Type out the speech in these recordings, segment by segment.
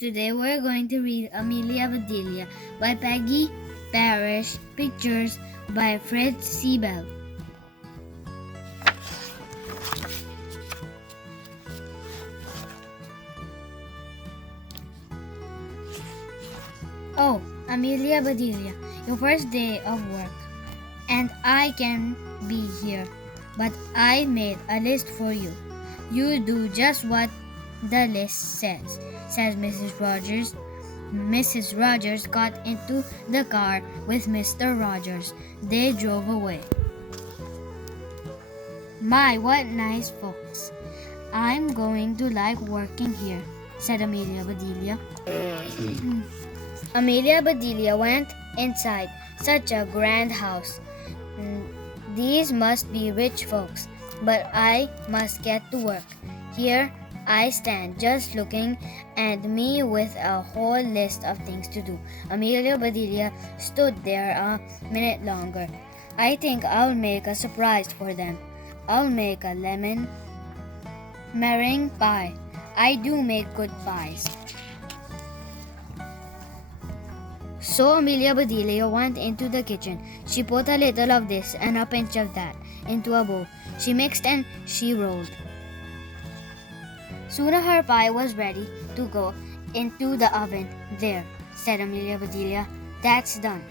Today we're going to read Amelia Bedelia by Peggy Parish, pictures by Fred Siebel. Oh, Amelia Bedelia, your first day of work, and I can be here, but I made a list for you. You do just what the list says Mrs. Rogers. Mrs. Rogers got into the car with Mr. Rogers. They drove away. My, what nice folks. I'm going to like working here, said Amelia Bedelia. Amelia Bedelia went inside. Such a grand house. These must be rich folks, but I must get to work. Here I stand just looking, and me with a whole list of things to do. Amelia Bedelia stood there a minute longer. I think I'll make a surprise for them. I'll make a lemon meringue pie. I do make good pies. So Amelia Bedelia went into the kitchen. She put a little of this and a pinch of that into a bowl. She mixed and she rolled. Soon her pie was ready to go into the oven. There, said Amelia Bedelia, that's done.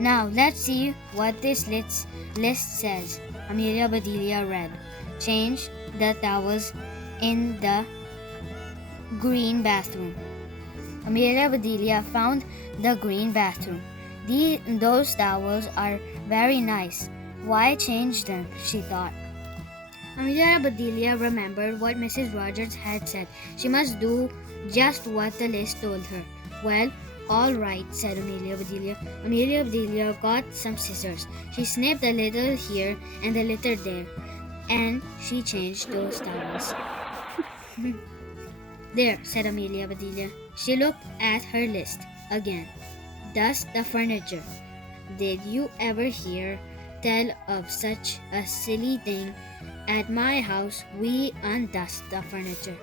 Now let's see what this list says. Amelia Bedelia read. Change the towels in the green bathroom. Amelia Bedelia found the green bathroom. Those towels are very nice. Why change them? She thought. Amelia Bedelia remembered what Mrs. Rogers had said. She must do just what the list told her. Well, all right, said Amelia Bedelia. Amelia Bedelia got some scissors. She snipped a little here and a little there, and she changed those towels. There, said Amelia Bedelia. She looked at her list again. Dust the furniture. Did you ever hear tell of such a silly thing? At my house, we undust the furniture,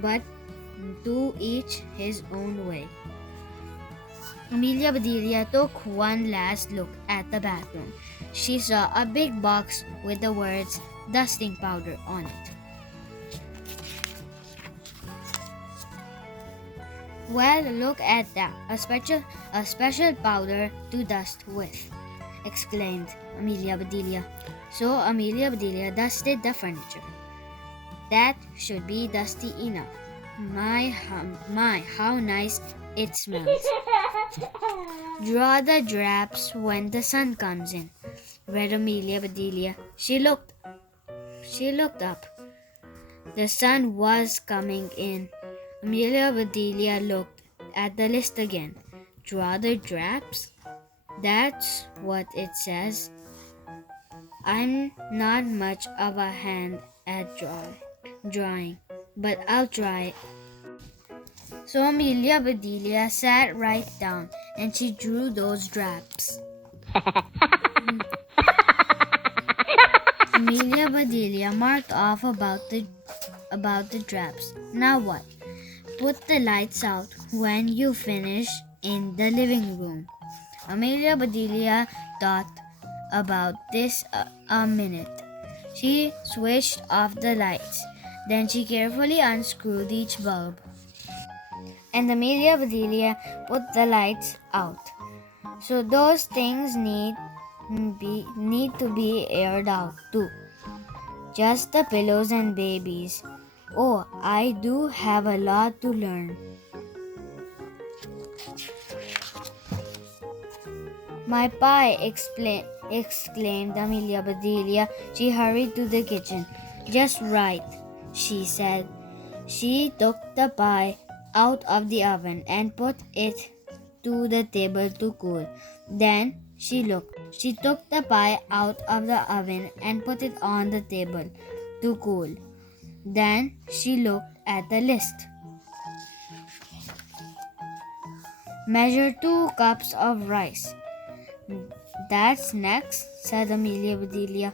but to each his own way. Amelia Bedelia took one last look at the bathroom. She saw a big box with the words dusting powder on it. Well, look at that, a special powder to dust with, exclaimed Amelia Bedelia. So Amelia Bedelia dusted the furniture. That should be dusty enough. My, how nice it smells. Draw the drapes when the sun comes in, read Amelia Bedelia. She looked up. The sun was coming in. Amelia Bedelia looked at the list again. Draw the drapes? That's what it says. I'm not much of a hand at drawing, but I'll try. So Amelia Bedelia sat right down and she drew those drapes. Amelia Bedelia marked off about the drapes. Now what? Put the lights out when you finish in the living room. Amelia Bedelia thought about this a minute. She switched off the lights. Then she carefully unscrewed each bulb. And Amelia Bedelia put the lights out. So those things need to be aired out too. Just the pillows and babies. Oh, I do have a lot to learn. My pie, exclaimed Amelia Bedelia. She hurried to the kitchen. Just right, she said. She took the pie out of the oven and put it to the table to cool. Then she looked. She took the pie out of the oven and put it on the table to cool. Then she looked at the list. Measure 2 cups of rice. That's next, said Amelia Bedelia.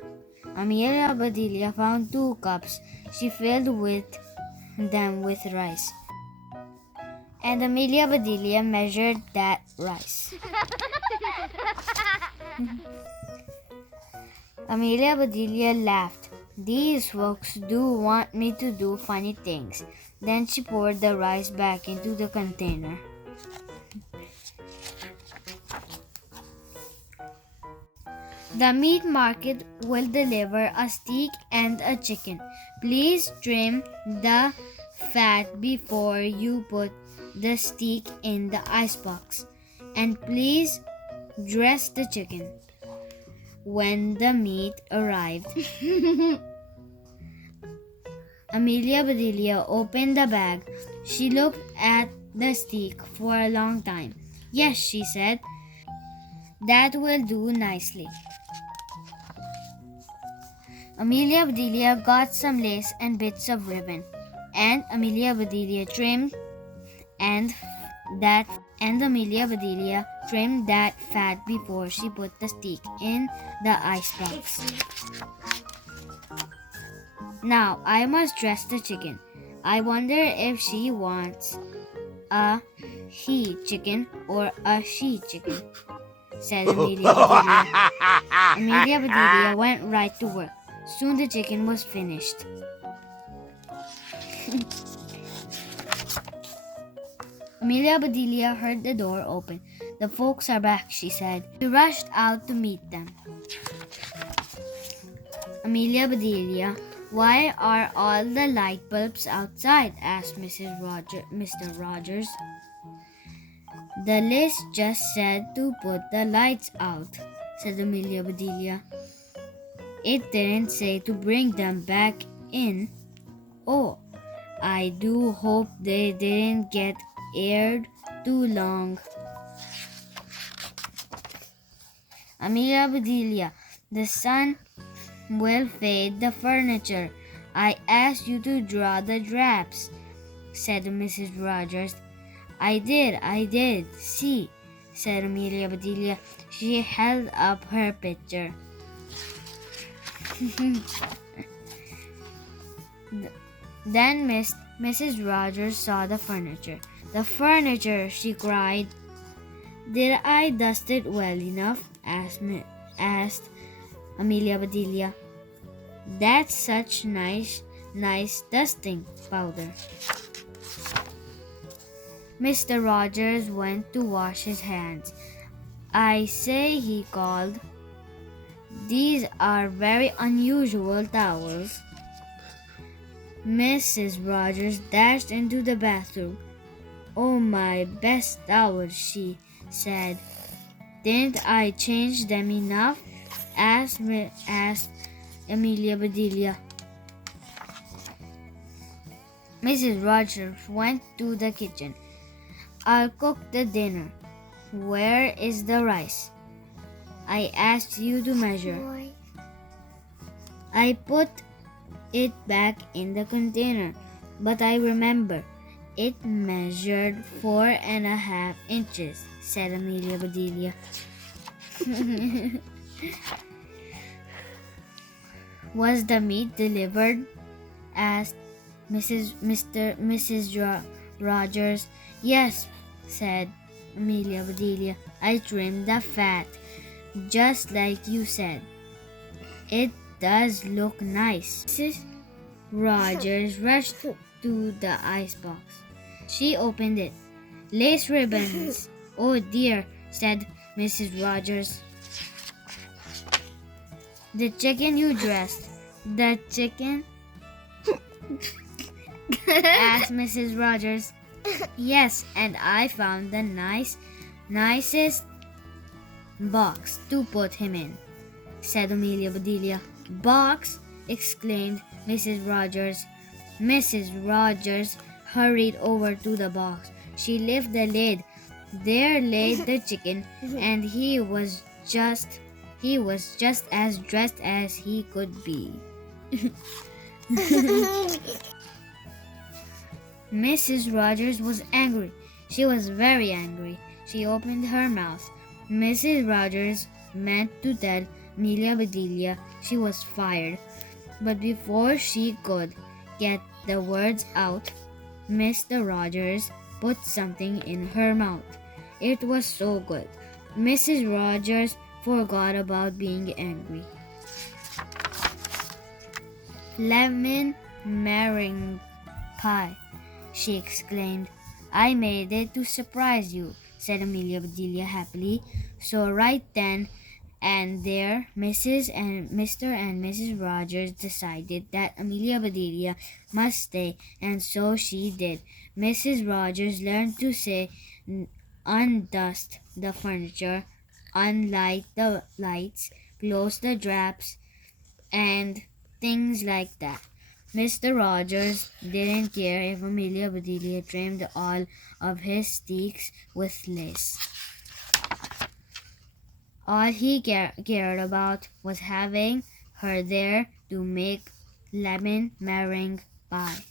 Amelia Bedelia found 2 cups. She filled with them with rice. And Amelia Bedelia measured that rice. Amelia Bedelia laughed. These folks do want me to do funny things. Then she poured the rice back into the container. The meat market will deliver a steak and a chicken. Please trim the fat before you put the steak in the icebox. And please dress the chicken. When the meat arrived, Amelia Bedelia opened the bag. She looked at the steak for a long time. Yes, she said, that will do nicely. Amelia Bedelia got some lace and bits of ribbon, and Amelia Bedelia trimmed Amelia Bedelia trimmed that fat before she put the steak in the icebox. Now I must dress the chicken. I wonder if she wants a he chicken or a she chicken, said Amelia Bedelia. Amelia Bedelia went right to work. Soon the chicken was finished. Amelia Bedelia heard the door open. The folks are back, she said. She rushed out to meet them. Amelia Bedelia, why are all the light bulbs outside? Asked Mr. Rogers. The list just said to put the lights out, said Amelia Bedelia. It didn't say to bring them back in. Oh, I do hope they didn't get aired too long. Amelia Bedelia, the sun will fade the furniture. I asked you to draw the drapes, said Mrs. Rogers. I did. See, said Amelia Bedelia. She held up her picture. Then Mrs. Rogers saw the furniture. The furniture, she cried. Did I dust it well enough? asked Amelia Bedelia. That's such nice dusting powder. Mr. Rogers went to wash his hands. I say, he called. These are very unusual towels. Mrs. Rogers dashed into the bathroom. Oh, my best towels, she said. Didn't I change them enough? asked Amelia Bedelia. Mrs. Rogers went to the kitchen. I'll cook the dinner. Where is the rice? I asked you to measure. I put it back in the container, but I remember it measured 4.5 inches, said Amelia Bedelia. Was the meat delivered? asked Mrs. Rogers. Yes, said Amelia Bedelia. I trimmed the fat, just like you said. It does look nice. Mrs. Rogers rushed to the icebox. She opened it. Lace ribbons. Oh dear, said Mrs. Rogers. The chicken you dressed. The chicken? asked Mrs. Rogers. Yes, and I found the nicest box to put him in, said Amelia Bedelia. Box? Exclaimed Mrs. Rogers. Mrs. Rogers hurried over to the box. She lifted the lid. There lay the chicken, and he was just as dressed as he could be. Mrs. Rogers was angry. She was very angry. She opened her mouth. Mrs. Rogers meant to tell Amelia Bedelia she was fired, but before she could get the words out, Mr. Rogers put something in her mouth. It was so good. Mrs. Rogers forgot about being angry. Lemon meringue pie, she exclaimed. I made it to surprise you, said Amelia Bedelia happily. So right then and there, Mr. and Mrs. Rogers decided that Amelia Bedelia must stay, and so she did. Mrs. Rogers learned to say, undust the furniture, unlight the lights, close the drapes, and things like that. Mr. Rogers didn't care if Amelia Bedelia trimmed all of his steaks with lace. All he cared about was having her there to make lemon meringue pie.